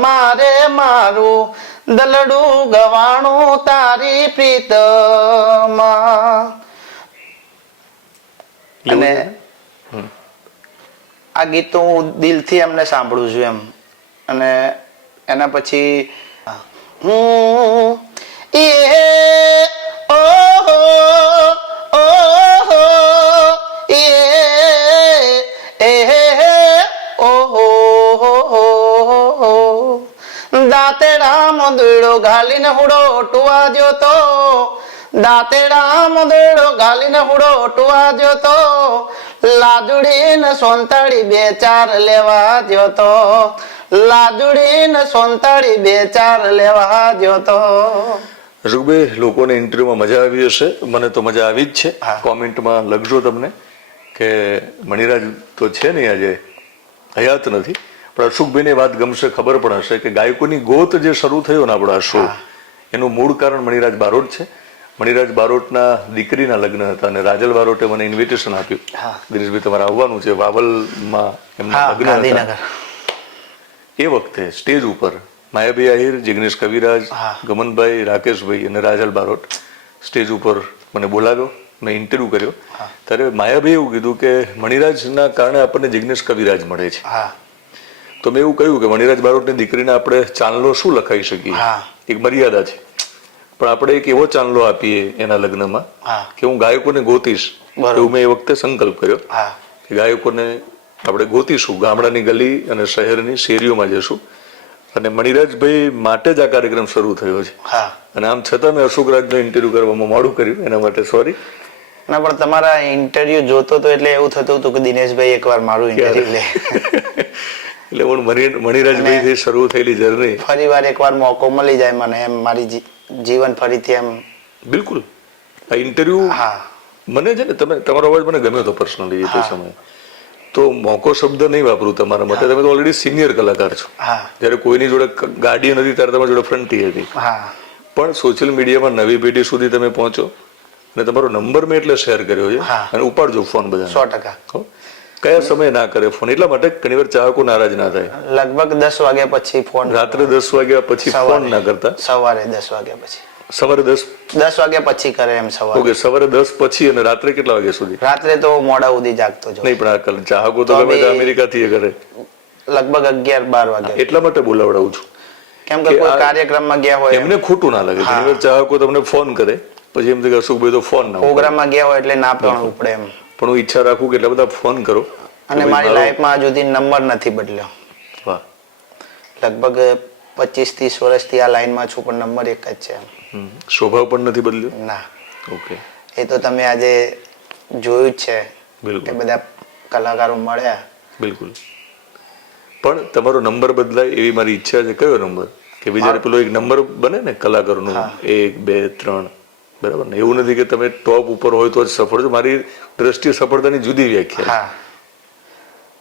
મારે મારું દલડું ગવાણું તારી પ્રીત અને આ ગીત તો હું દિલથી એમને સાંભળું છું એમ. અને એના પછી એ ઓહો ઓહો એ ઓહો દાંતેડા મોદડો ઘાલીને હુડો ટુવા જોતો દાંતેડા મોદડો ઘાલીને હુડો ટુવા જોતો લાદુડી ને સોંતાળી બે ચાર લેવા જોતો લાદુડી ને સોંતાળી બે ચાર લેવા જોતો. અશોકભાઈ, લોકોને ઇન્ટરવ્યુમાં મજા આવી હશે, મને તો મજા આવી જ છે. કોમેન્ટમાં લખજો તમને કે મણિરાજ તો છે નહીં, આજે હયાત નથી, પણ અશોકભાઈને વાત ગમશે, ખબર પણ હશે કે ગાયકોની ગોત જે શરૂ થયો ને આપણો આ શો, એનું મૂળ કારણ મણિરાજ બારોટ છે. મણિરાજ બારોટના દીકરીના લગ્ન હતા અને રાજલ બારોટે મને ઇન્વિટેશન આપ્યું, દિનેશભાઈ તમારે આવવાનું છે, વાવલમાં એમના લગ્ન હતા. એ વખતે સ્ટેજ ઉપર માયાભાઈ આહિર, જિગ્નેશ કવિરાજ, ગમનભાઈ, રાકેશભાઈ અને રાજલ બારોટ સ્ટેજ ઉપર મને બોલાવ્યો, મેં ઇન્ટરવ્યુ કર્યો. ત્યારે માયાભાઈ એવું કીધું કે મણિરાજના કારણે આપણને જિગ્નેશ કવિરાજ મળે છે. તો મેં એવું કહ્યું કે મણિરાજ બારોટની દીકરીને આપણે ચાંદલો શું લખાઈ શકીએ, એક મર્યાદા છે, પણ આપણે એક એવો ચાંદલો આપીએ એના લગ્નમાં કે હું ગાયકોને ગોતીશ. એવું મેં એ વખતે સંકલ્પ કર્યો કે ગાયકોને આપણે ગોતીશું, ગામડાની ગલી અને શહેરની શેરીઓમાં જશું. અને મણિરાજભાઈ માટે જ આ કાર્યક્રમ શરૂ થયો છે. અને આમ છતાં મેં અશોકરાજનો ઇન્ટરવ્યુ કરવામાં મોડું કર્યું, એના માટે સોરી. ના, પણ તમારા ઇન્ટરવ્યુ જોતો તો એટલે એવું થતું હતું કે દિનેશભાઈ એકવાર મારું ઇન્ટરવ્યુ લે. એટલે હું મણિરાજભાઈ શરૂ થયેલી જર્ની ફરી વાર એકવાર મોકો મળી જાય મને એમ, મારી જીવન ફરીથી એમ. બિલકુલ. આ ઇન્ટરવ્યુ મને છે ને, તમારો અવાજ મને ગમ્યો હતો પર્સનલી એ સમયે. તો મોકો શબ્દ નહીં વાપરું તમારા માટે, તમે તો ઓલરેડી સિનિયર કલાકાર છો. જયારે કોઈની જોડે ગાડી નથી ત્યારે તમારી જોડે ફ્રન્ટી હતી, પણ સોશિયલ મીડિયામાં નવી પેઢી સુધી તમે પહોંચો અને તમારો નંબર મેં એટલે શેર કર્યો છે. અને ઉપાડજો ફોન બધા 100%. કયા સમય ના કરે ફોન, એટલા માટે ઘણી વાર ચાહકો નારાજ ના થાય. લગભગ 10 વાગ્યા પછી ફોન, રાત્રે 10 વાગ્યા પછી ફોન ના કરતા, સવારે 10 વાગ્યા પછી, સવારે 10 વાગ્યા પછી કરે એમ સવારે. ઓકે, સવારે 10 પછી. અને રાત્રે કેટલા વાગ્યા સુધી? રાત્રે તો મોડા સુધી જાગતો છું. નહીં, પણ આ ચાહકો તો ગમે અમેરિકા થી કરે, લગભગ 11-12 વાગ્યા. એટલા માટે બોલાવડાવું છું, કેમ કે કોઈ કાર્યક્રમમાં ગયા હોય એમને ખોટું ના લાગે. ઘણી વાર ચાહકો તમને ફોન કરે પછી એમ કે અશોકભાઈ તો ફોન ના, પ્રોગ્રામમાં ગયા હોય એટલે ના પણ ઉપડે એમ. પણ હું ઈચ્છા રાખું કે એટલા બધા ફોન કરો. અને મારી લાઈફમાં હજુ સુધી નંબર નથી બદલ્યો. વાહ. લગભગ 25-30 વર્ષથી આ લાઈનમાં છું, પણ નંબર એક જ છે. સ્વભાવ પણ નથી બદલ્યો? ના. ઓકે. એ તો તમે આજે જોયું જ છે. બિલકુલ. બધા કલાકારો મળ્યા. બિલકુલ. પણ તમારો નંબર બદલાય એવી મારી ઈચ્છા છે. કયો નંબર? કે બીજા પેલો એક નંબર બને ને કલાકારોનું, 1, 2, 3, બરાબર ને? એવું નથી કે તમે ટોપ ઉપર હોય તો જ સફળ છો. મારી દ્રષ્ટિએ સફળતાની જુદી વ્યાખ્યા.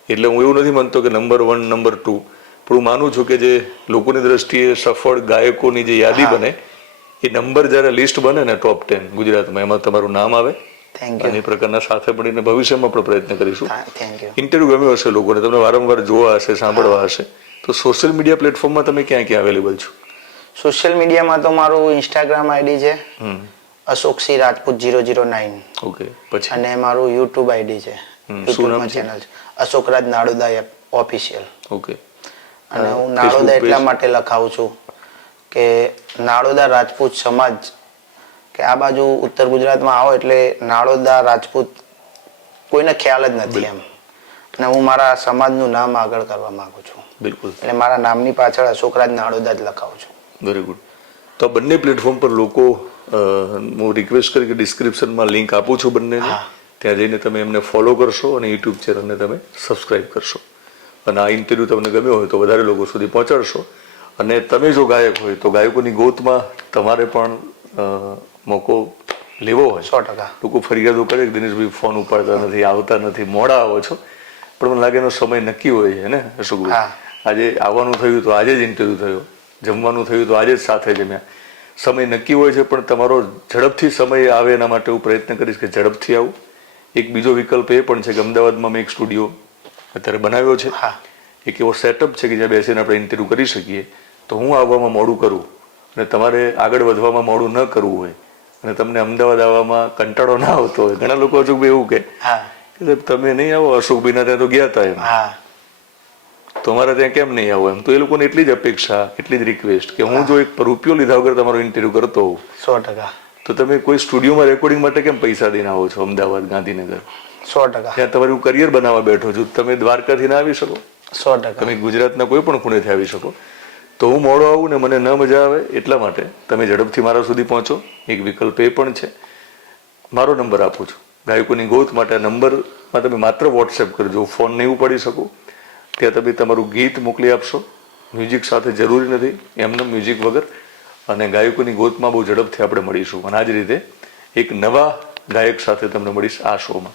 એટલે હું એવું નથી માનતો કે નંબર 1, નંબર 2, પણ હું માનું છું કે જે લોકોની દ્રષ્ટિએ સફળ ગાયકોની જે યાદી બને, એ નંબર જયારે લિસ્ટ બને ને ટોપ 10 ગુજરાતમાં, એમાં તમારું નામ આવે. અને એ પ્રકારના સાથે મળીને ભવિષ્યમાં પણ પ્રયત્ન કરીશું. ઇન્ટરવ્યુ ગમ્યો હશે લોકોને, તમને વારંવાર જોવા હશે, સાંભળવા હશે, તો સોશિયલ મીડિયા પ્લેટફોર્મમાં તમે ક્યાં ક્યાં અવેલેબલ છો? સોશિયલ મીડિયામાં તો મારું ઇન્સ્ટાગ્રામ આઈડી છે અશોકસિંહ રાજપૂત 009. ઓકે. પછી? અને મારું યુટ્યુબ આઈડી છે, યુટ્યુબ ચેનલ છે અશોકરાજ નાડોદા ઓફિશિયલ. ઓકે. અને હું નાડોદા એટલા માટે લખાવું છું કે નાડોદા રાજપૂત સમાજ, કે આ બાજુ ઉત્તર ગુજરાતમાં આવો એટલે નાડોદા રાજપૂત કોઈને ખ્યાલ જ નથી એમ. અને હું મારા સમાજનું નામ આગળ કરવા માંગુ છું. બિલકુલ. એટલે મારા નામની પાછળ અશોકરાજ નાડોદા જ લખાવું છું. Very good. તો બંને પ્લેટફોર્મ પર લોકો, હું રિક્વેસ્ટ કરી કે ડિસ્ક્રિપ્શનમાં લિંક આપું છું બંનેને, ત્યાં જઈને તમે એમને ફોલો કરશો અને યુટ્યુબ ચેનલને તમે સબસ્ક્રાઇબ કરશો. અને આ ઇન્ટરવ્યુ તમને ગમ્યો હોય તો વધારે લોકો સુધી પહોંચાડશો. અને તમે જો ગાયક હોય તો ગાયકોની ગોતમાં તમારે પણ મોકો લેવો હોય. 100%. લોકો ફરિયાદો કરે કે દિનેશભાઈ ફોન ઉપાડતા નથી, આવતા નથી, મોડા આવો છો, પણ મને લાગે એનો સમય નક્કી હોય છે ને અશોકભાઈ? આજે આવવાનું થયું તો આજે જ ઇન્ટરવ્યુ થયો, જમવાનું થયું તો આજે જ સાથે જમ્યા. સમય નક્કી હોય છે, પણ તમારો ઝડપથી સમય આવે એના માટે હું પ્રયત્ન કરીશ કે ઝડપથી આવું, એક બીજો વિકલ્પ એ પણ છે કે અમદાવાદમાં મેં એક સ્ટુડિયો અત્યારે બનાવ્યો છે. હા એક એવો સેટઅપ છે કે જ્યાં બેસીને આપણે ઇન્ટરવ્યૂ કરી શકીએ. તો હું આવવામાં મોડું કરું અને તમારે આગળ વધવામાં મોડું ન કરવું હોય અને તમને અમદાવાદ આવવામાં કંટાળો ના આવતો હોય, ઘણા લોકો અશોકભાઈ એવું કે હા તમે નહીં આવો, અશોકભાઈના ત્યાં તો ગયા હતા એમ, હા તો અમારા ત્યાં કેમ નહીં આવો એમ. તો એ લોકોને એટલી જ અપેક્ષા, એટલી જ રિક્વેસ્ટ કે હું જો એક રૂપિયો લીધા વગર તમારો ઇન્ટરવ્યૂ કરતો હોઉં 100%. તો તમે કોઈ સ્ટુડિયોમાં રેકોર્ડિંગ માટે કેમ પૈસા દઈને આવો છો અમદાવાદ, ગાંધીનગર? 100%. ત્યાં તમારું કરિયર બનાવવા બેઠો છું, તમે દ્વારકાથી ના આવી શકો, 100%. તમે ગુજરાતના કોઈ પણ ખૂણેથી આવી શકો. તો હું મોડો આવું ને મને ન મજા આવે એટલા માટે તમે ઝડપથી મારા સુધી પહોંચો. એક વિકલ્પ એ પણ છે, મારો નંબર આપું છું ગાયકોની ગોત માટે. આ નંબરમાં તમે માત્ર વોટ્સએપ કરજો, ફોન નહીં ઉપાડી શકો. ત્યાં તમે તમારું ગીત મોકલી આપશો, મ્યુઝિક સાથે જરૂરી નથી, એમને મ્યુઝિક વગર. અને ગાયકોની ગોતમાં બહુ ઝડપથી આપણે મળીશું અને આ જ રીતે એક નવા ગાયક સાથે તમને મળીશ આ શોમાં.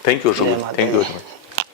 Thank you so much. Thank you.